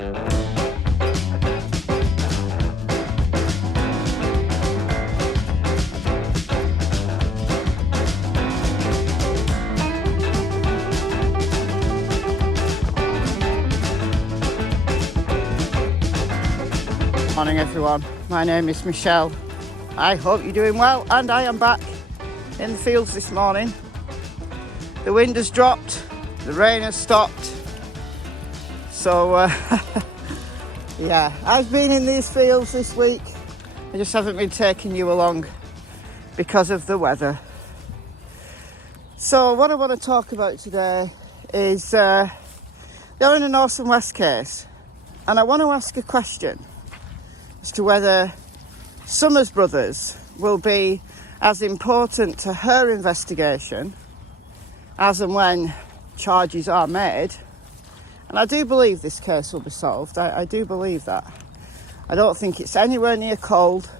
Morning everyone, my name is Michelle. I hope you're doing well, and I am back in the fields this morning. The wind has dropped, the rain has stopped, so yeah, I've been in these fields this week. I just haven't been taking you along because of the weather. So what I want to talk about today is the Orrin Orson West case, and I want to ask a question as to whether Summers Brothers will be as important to her investigation as and when charges are made. And I do believe this case will be solved. I do believe that. I don't think it's anywhere near cold.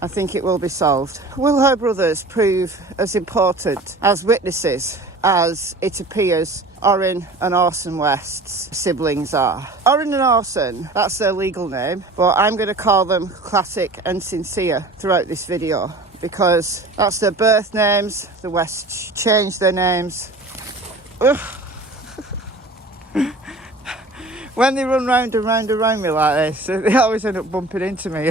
I think it will be solved. Will her brothers prove as important as witnesses as it appears Orrin and Orson West's siblings are? Orrin and Orson, that's their legal name, but I'm going to call them Classic and Sincere throughout this video because that's their birth names. The Wests changed their names. When they run round and round and round me like this, they always end up bumping into me.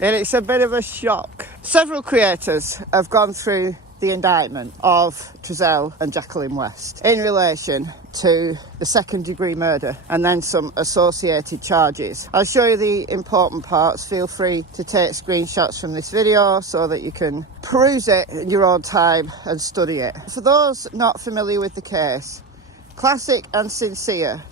And it's a bit of a shock. Several creators have gone through the indictment of Trezell and Jacqueline West in relation to the second-degree murder and then some associated charges. I'll show you the important parts. Feel free to take screenshots from this video so that you can peruse it in your own time and study it. For those not familiar with the case, Classic and Sincere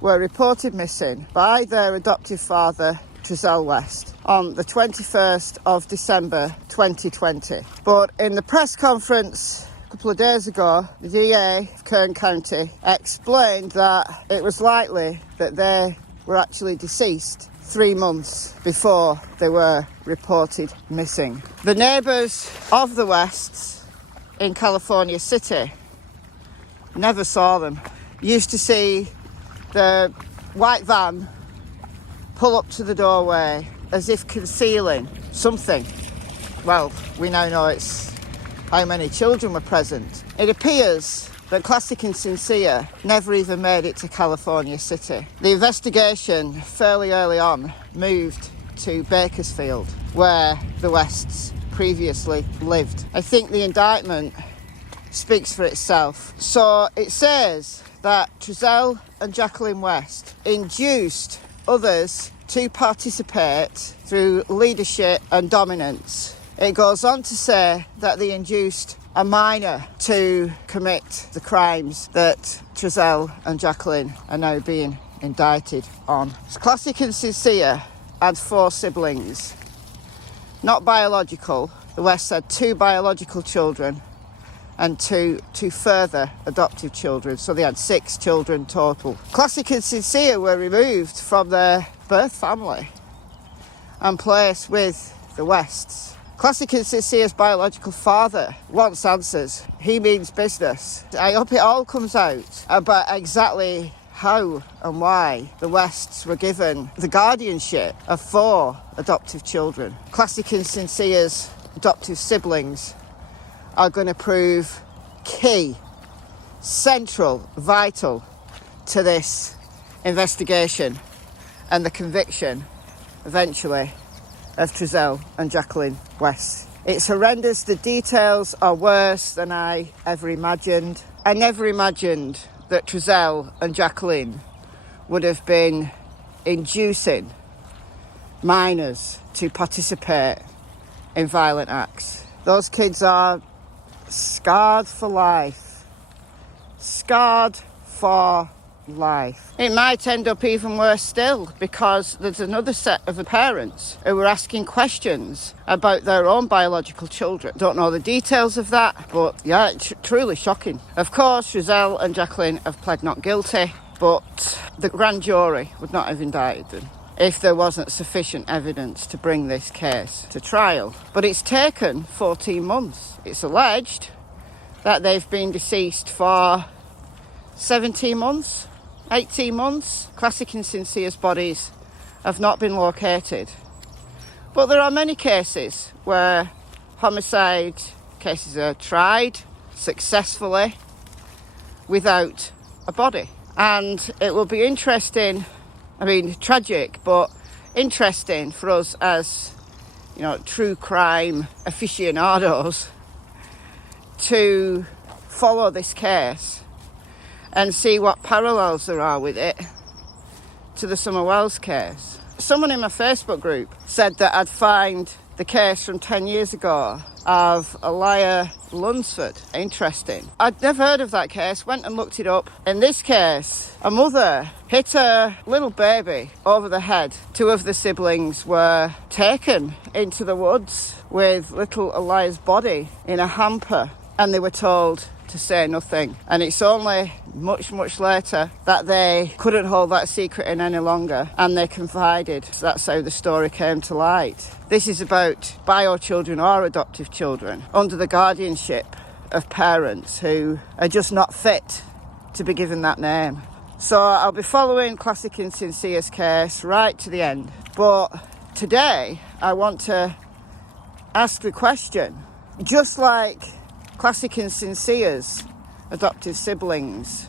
were reported missing by their adoptive father, Trezell West, on the 21st of December 2020. But in the press conference a couple of days ago, the DA of Kern County explained that it was likely that they were actually deceased 3 months before they were reported missing. The neighbours of the Wests in California City never saw them. Used to see the white van pull up to the doorway as if concealing something. Well, we now know it's how many children were present. It appears that Classic and Sincere never even made it to California City. The investigation fairly early on moved to Bakersfield, where the Wests previously lived. I think the indictment speaks for itself. So it says that Trezell and Jacqueline West induced others to participate through leadership and dominance. It goes on to say that they induced a minor to commit the crimes that Trezell and Jacqueline are now being indicted on. Classic and Sincere had 4 siblings, not biological. The Wests had 2 biological children and two further adoptive children, so they had 6 children total. Classic and Sincere were removed from their birth family and placed with the Wests. Classic and Sincere's biological father wants answers. He means business. I hope it all comes out about exactly how and why the Wests were given the guardianship of 4 adoptive children. Classic and Sincere's adoptive siblings are going to prove key, central, vital to this investigation and the conviction, eventually, of Trezell and Jacqueline West. It's horrendous. The details are worse than I ever imagined. I never imagined that Trezell and Jacqueline would have been inducing minors to participate in violent acts. Those kids are scarred for life. Scarred for life. It might end up even worse still, because there's another set of parents who were asking questions about their own biological children. Don't know the details of that, but yeah, it's truly shocking. Of course, Trezell and Jacqueline have pled not guilty, but the grand jury would not have indicted them if there wasn't sufficient evidence to bring this case to trial. But it's taken 14 months. It's alleged that they've been deceased for 17 months. 18 months, classic and Sincere's bodies have not been located. But there are many cases where homicide cases are tried successfully without a body. And it will be interesting, I mean tragic, but interesting for us as, you know, true crime aficionados to follow this case and see what parallels there are with it to the Summer Wells case. Someone in my Facebook group said that I'd find the case from 10 years ago of Elia Lunsford interesting. I'd never heard of that case, went and looked it up. In this case, a mother hit her little baby over the head. Two of the siblings were taken into the woods with little Elia's body in a hamper, and they were told to say nothing. And it's only much later that they couldn't hold that secret in any longer, and they confided. So that's how the story came to light. This is about bio children or adoptive children under the guardianship of parents who are just not fit to be given that name. So I'll be following Classic and Sincere's case right to the end. But today I want to ask the question, just like Classic and Sincere's adoptive siblings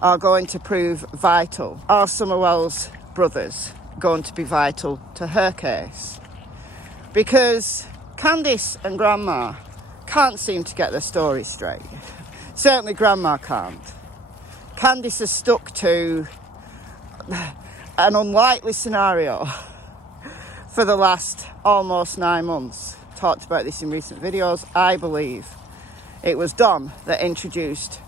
are going to prove vital, are Summer Wells' brothers going to be vital to her case? Because Candice and Grandma can't seem to get their story straight. Certainly Grandma can't. Candice has stuck to an unlikely scenario for the last almost 9 months. Talked about this in recent videos. I believe it was Don that introduced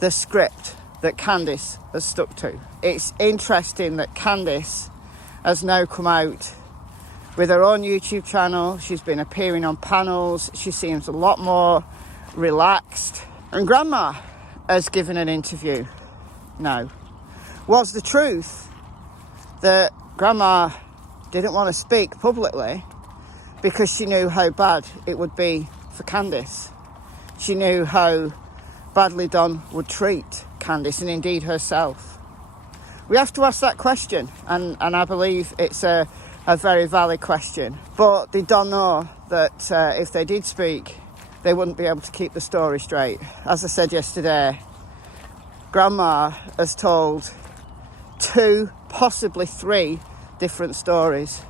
the script that Candice has stuck to. It's interesting that Candice has now come out with her own YouTube channel. She's been appearing on panels. She seems a lot more relaxed. And Grandma has given an interview now. Was the truth that Grandma didn't want to speak publicly because she knew how bad it would be for Candice? She knew how badly Don would treat Candice, and indeed herself. We have to ask that question, and I believe it's a very valid question. But they don't know that if they did speak, they wouldn't be able to keep the story straight. As I said yesterday, Grandma has told 2, possibly 3 different stories.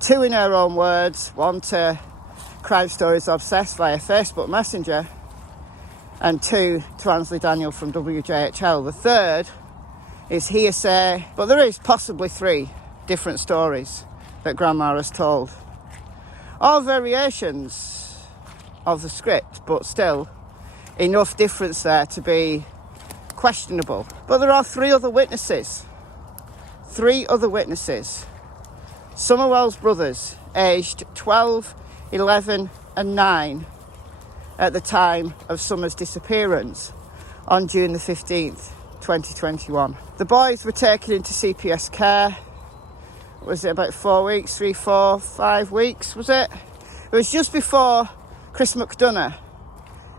2 in her own words, 1 to Crime Stories Obsessed via Facebook Messenger, and 2 to Ansley Daniel from WJHL. The third is hearsay, but there is possibly 3 different stories that Grandma has told. All variations of the script, but still enough difference there to be questionable. But there are 3 other witnesses. 3 other witnesses. Summer Wells brothers, aged 12, 11 and 9 at the time of Summer's disappearance on June the 15th, 2021. The boys were taken into CPS care. Was it about 4 weeks, 3, 4, 5 weeks, was it? It was just before Chris McDonough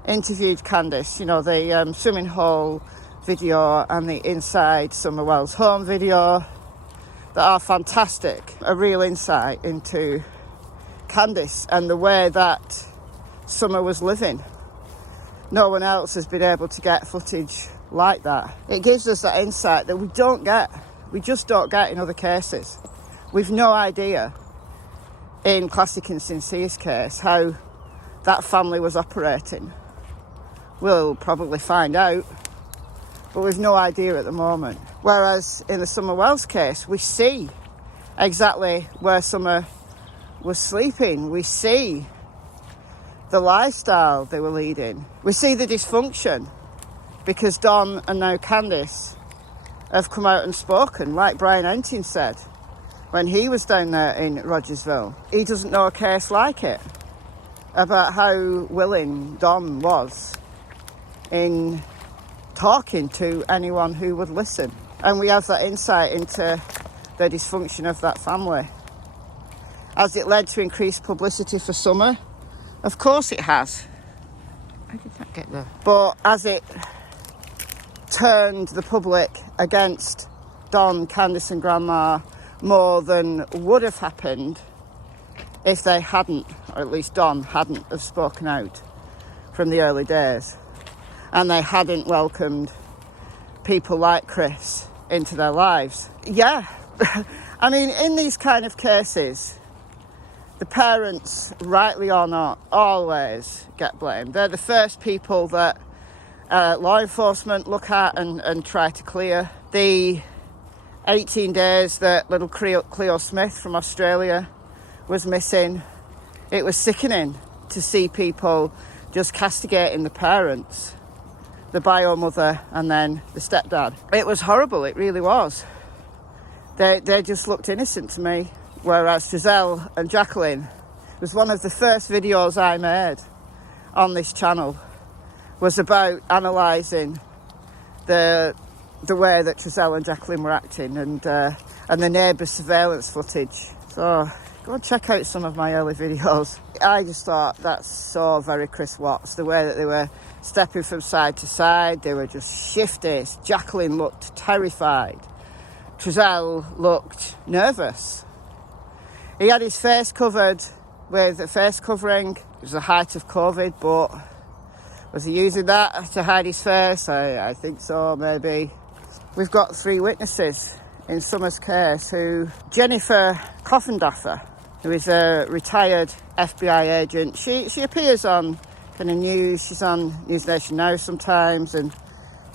interviewed Candice, you know, the swimming hole video and the inside Summer Wells home video that are fantastic. A real insight into Candice and the way that Summer was living. No one else has been able to get footage like that. It gives us that insight that we just don't get in other cases. We've no idea in Classic and Sincere's case how that family was operating. We'll probably find out, but we've no idea at the moment. Whereas in the Summer Wells case, we see exactly where Summer was sleeping. We see the lifestyle they were leading. We see the dysfunction because Don and now Candice have come out and spoken, like Brian Entin said when he was down there in Rogersville. He doesn't know a case like it, about how willing Don was in talking to anyone who would listen. And we have that insight into the dysfunction of that family. Has it led to increased publicity for Summer? Of course it has. How did that get there? But has it turned the public against Don, Candice and Grandma more than would have happened if they hadn't, or at least Don hadn't have spoken out from the early days, and they hadn't welcomed people like Chris into their lives. Yeah, I mean, in these kind of cases, the parents, rightly or not, always get blamed. They're the first people that law enforcement look at and try to clear. The 18 days that little Cleo Smith from Australia was missing, it was sickening to see people just castigating the parents, the bio mother and then the stepdad. It was horrible, it really was. They just looked innocent to me, whereas Giselle and Jacqueline was one of the first videos I made on this channel, was about analysing the way that Giselle and Jacqueline were acting and the neighbours' surveillance footage. So go and check out some of my early videos. I just thought that's so very Chris Watts, the way that they were stepping from side to side. They were just shifty. Jacqueline looked terrified. Giselle looked nervous. He had his face covered with a face covering. It was the height of COVID, but was he using that to hide his face? I think so, maybe. We've got 3 witnesses in Summer's case who... Jennifer Coffendaffer, who is a retired FBI agent. She appears on kind of news. She's on News Nation Now sometimes, and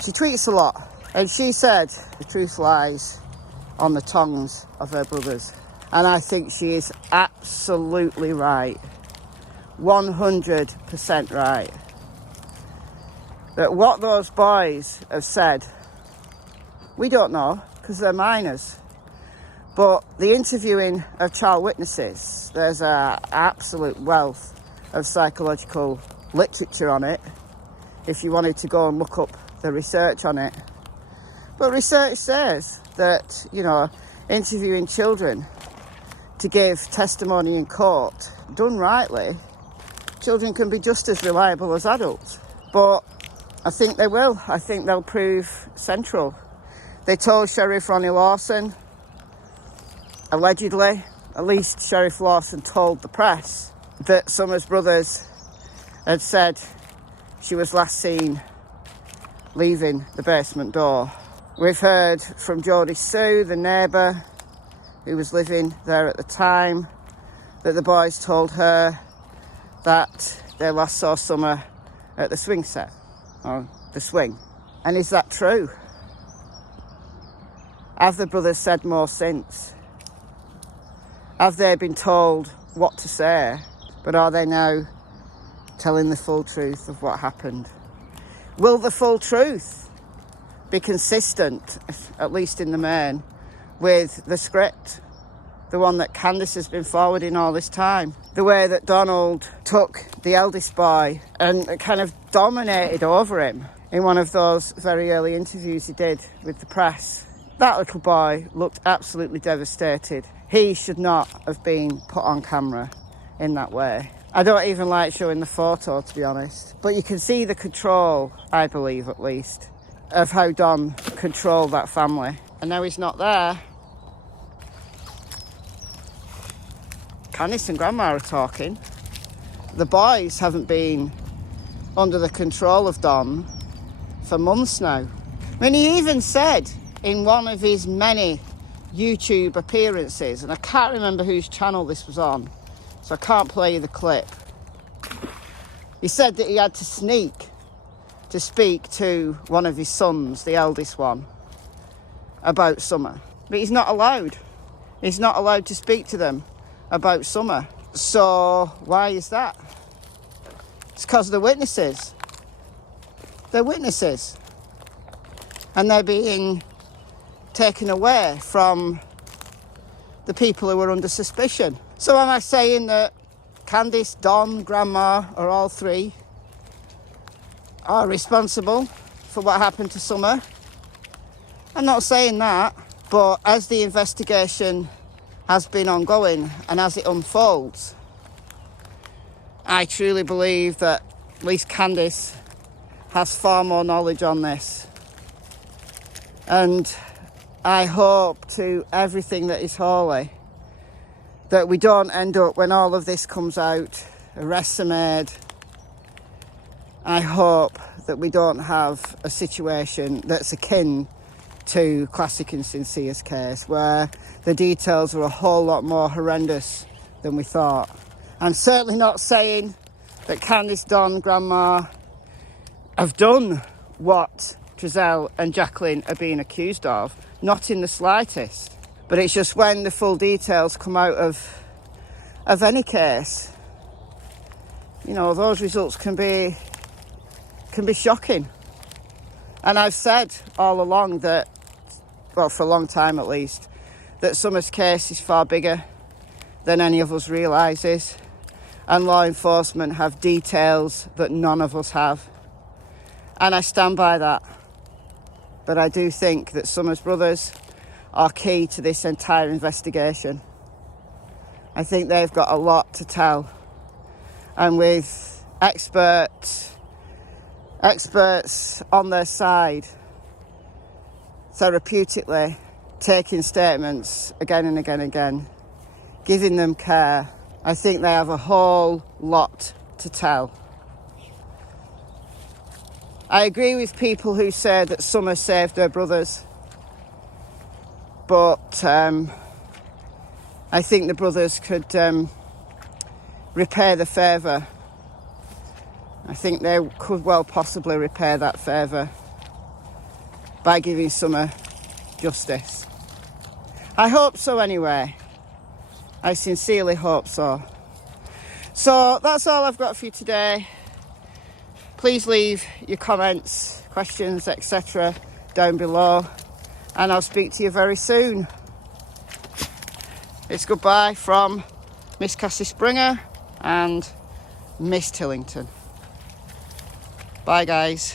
she tweets a lot. And she said the truth lies on the tongues of her brothers. And I think she is absolutely right. 100% right. That what those boys have said, we don't know, because they're minors. But the interviewing of child witnesses, there's an absolute wealth of psychological literature on it, if you wanted to go and look up the research on it. But research says that, you know, interviewing children to give testimony in court, done rightly, children can be just as reliable as adults. But I think they will. I think they'll prove central. They told Sheriff Orrin Orson, allegedly, at least Sheriff Lawson told the press, that Summer's brothers had said she was last seen leaving the basement door. We've heard from Jodie Sue, the neighbour who was living there at the time, that the boys told her that they last saw Summer at the swing set, or the swing. And is that true? Have the brothers said more since? Have they been told what to say? But are they now telling the full truth of what happened? Will the full truth be consistent, at least in the main, with the script, the one that Candice has been forwarding all this time? The way that Donald took the eldest boy and kind of dominated over him in one of those very early interviews he did with the press. That little boy looked absolutely devastated. He should not have been put on camera in that way. I don't even like showing the photo, to be honest. But you can see the control, I believe at least, of how Don controlled that family. And now he's not there. Candice and Grandma are talking. The boys haven't been under the control of Don for months now. I mean, he even said in one of his many YouTube appearances, and I can't remember whose channel this was on, so I can't play you the clip. He said that he had to sneak to speak to one of his sons, the eldest one, about Summer. But he's not allowed. He's not allowed to speak to them about Summer. So why is that? It's because they're witnesses. They're witnesses. And they're being taken away from the people who are under suspicion. So am I saying that Candice, Don, Grandma, or all 3 are responsible for what happened to Summer? I'm not saying that, but as the investigation has been ongoing and as it unfolds, I truly believe that at least Candice has far more knowledge on this And I hope to everything that is holy that we don't end up, when all of this comes out, arrests are made, I hope that we don't have a situation that's akin to Classic and Sincere's case, where the details are a whole lot more horrendous than we thought. I'm certainly not saying that Candice, Don, Grandma have done what Giselle and Jacqueline are being accused of, not in the slightest. But it's just when the full details come out of any case, you know, those results can be shocking. And I've said all along that, well, for a long time at least, that Summer's case is far bigger than any of us realises, and law enforcement have details that none of us have. And I stand by that. But I do think that Summer's brothers are key to this entire investigation. I think they've got a lot to tell. And with experts on their side, therapeutically taking statements again and again and again, giving them care, I think they have a whole lot to tell. I agree with people who say that Summer saved her brothers, but I think the brothers could repay the favour. I think they could well possibly repay that favour by giving Summer justice. I hope so anyway. I sincerely hope so. So that's all I've got for you today. Please leave your comments, questions, etc. down below, and I'll speak to you very soon. It's goodbye from Miss Cassie Springer and Miss Tillington. Bye guys.